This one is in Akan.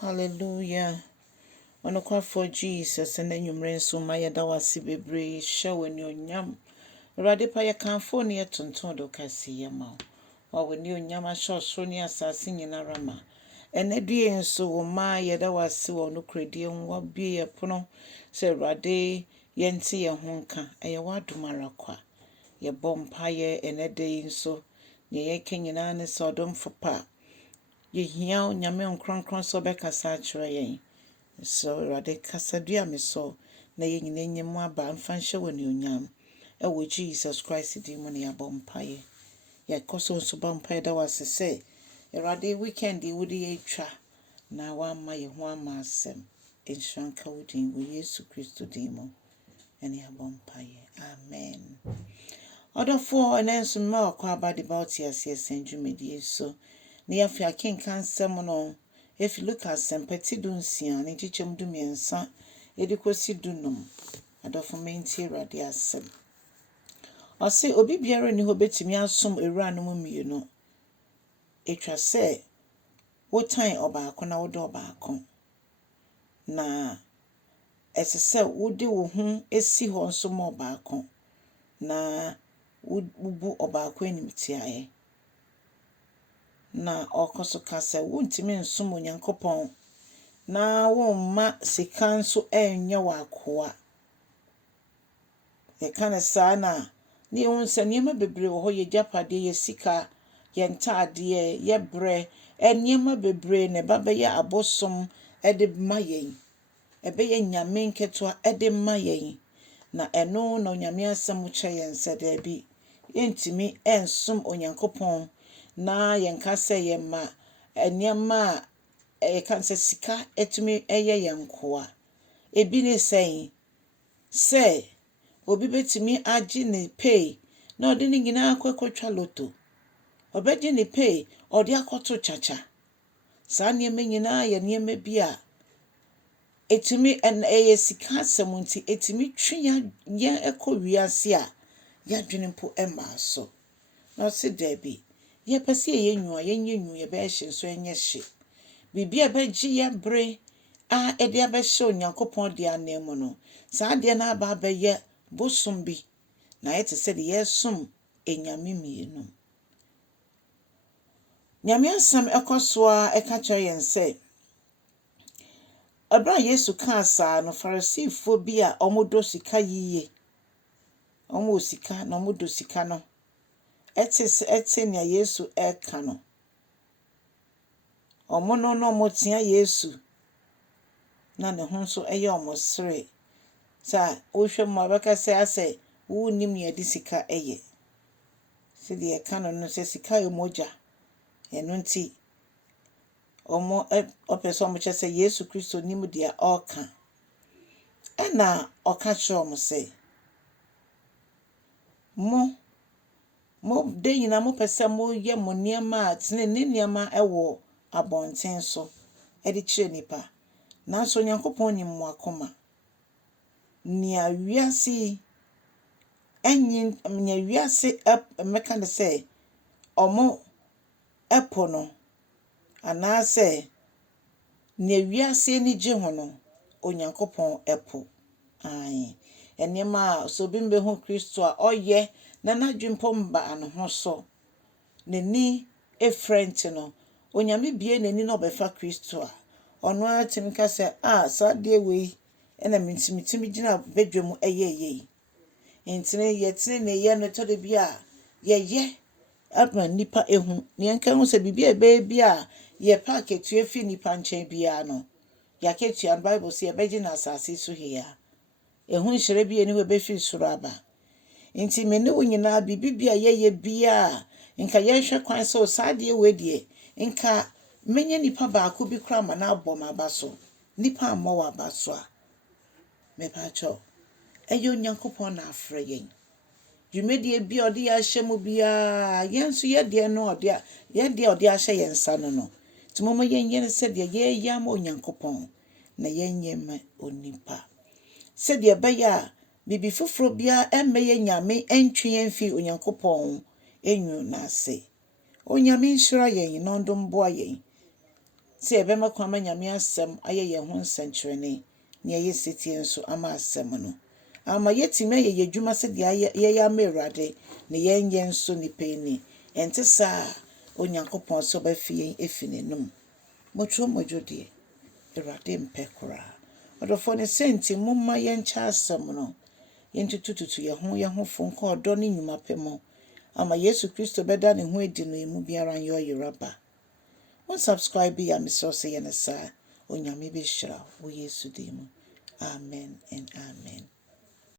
Hallelujah. Onokwa for Jesus and then you mrenso maya da wasi bebre show when you nyam. Rade pa ya kanfo ne tonton do kasi yama. Wa when you nyama sho so ne asase nyina rama. Ene due nso wo ma ya da wasi wo no kredi nwa bie ye pono se rade yente ye ho nka eye wadumara kwa. Ye bompa ye ene de nso ne ye kenyina ne so dom fopa. Ye hiao nyame nkronkron so be kasa kyerɛ yɛn. So rade kasa dua me so na ye nyina nyem aba mfa nhye woni onyam. Ewo Jesus Christ di mu ne abompaye. Ye koso so bompaye da wase se. Rade weekend wudi etwa na wa ma ye ho ama asem. Enshanka wudi wo Yesu Kristo di mu ene abompaye. Amen. Other four and then some more about yes, and Jumedi so. Near Fia King can semono. If you look at some petit duncian, and teach him do me and son, edicosi dunum. Adolfo maintain radia sem. Or say, Obi Biara ni hobet me assume a random you know. It was say, what time or back on our door back on. Na, as I said, would do whom a see horn so more back on. Na, would ọbaako enim tiae na ọkọso kasa wontimi nsom onyankopon na womma sika nso enye wakoa ye kana sana ne wonse niema bebre wo ho ye japade ye sika ye ntaade ye bre eniema bebre ne baba ye abosom ede mayen ebe ye nyame nketo ede mayen na eno no nyame asem kye yen sede bi yentimi ensom onyankopon na yenka se yema eniema yekanse sika etumi eye yenkoa ebi ne se obi betimi agi ne pay na odi ne nyina akwekotwa loto obeji ne pay odi akoto chacha sa niema nyina ye niema bia etimi en eye sika semunti etimi twa ya ekowiase a ya dwenimpo ema so na se debi ye pese ye nyu ye be hye so enye hye bibia be gi ye bre a ede be hye onyankopon de anemu no sa de na aba be ye bosom bi na ye te se de ye som enyame mienu nyame asam ekoso a eka kire yen se Abra Yesu kansa no Farisifo bi a omodo sika yiye omo sika na omodo sika no etse nya Yesu eka no omo no motia Yesu na ne ho so eye omo sere sa wo hwem ma beka se ase wo nim ye di sika eye se de eka no se sika e moja eno nti omo opeso omo chese Yesu Kristo nim dia oka ena oka chom se mo de nyina mo pese mo ye mo niema tene ne niema ewo abonten so e de kire nipa nanso nyankopon nim mo akoma ni awiase enyin nya wiase meka ne se omo epo no anase ne wiase ni je ho no onyankopon epo ai enema so bimbe hu Kristo a oye na nadwempo mba ano ho so neni efrent no onyame bie neni no befa Kristo a ono atim ka se sa de we ena mintimitimi gina bedwemu eyeye entine yetine ne ye no to de bia ye abra nipa ehu ne nka hu se bibia bia ye packet efi nipa nchen bia no ya ketua Bible se ye begina asase so hia ehu nhire bia ni we befi soro aba enti mene wo nyina bibia ye bia nka ye hwe kwan so saade we die nka menye nipa baako bi kra ma na abom abaso nipa ammo abaso a me pa cho eyo nyankopon na afre yen dwumedie bia odi ya hyemu bia yenso ye de no odi odi ahye yensa no timomo yenye se de ye yam onyankopon na yenye ma onipa se de beya bibi fufuro bia emmeye nyame entwe enfi onyankopon enyu na ase onyame nhyira yen no ndom boa yen sɛ yɛbɛma kwan ma Nyame asɛm ayɛ yɛn ho nsɛnkyerɛnne na yɛyɛ setie nso ama asɛm no. Ama yɛtumi ayɛ yɛn adwuma sɛdeɛ yɛyɛ ama Awurade na yɛnyɛ nso nnipa ani. Ɛnte saa a Onyankopɔn sɛ ɔbɛfi yɛn efi n'anim. Motwo modwo deɛ, Awurade mpɛ koraa. Ɔdɔfoɔ ne sɛnti momma yɛnkyɛ asɛm no. Yɛntutututu yɛn ho fo nkɔ ɔdɔ ne nnwuma pɛ mu ama Yesu Kristo bɛda ne ho adi no emu biara nyɛ ɔyeraba. Subscribe bi a mesrɛ sɛ yɛ ne saa. Onyame bɛhyira wo Yesu din mu. Amen and amen.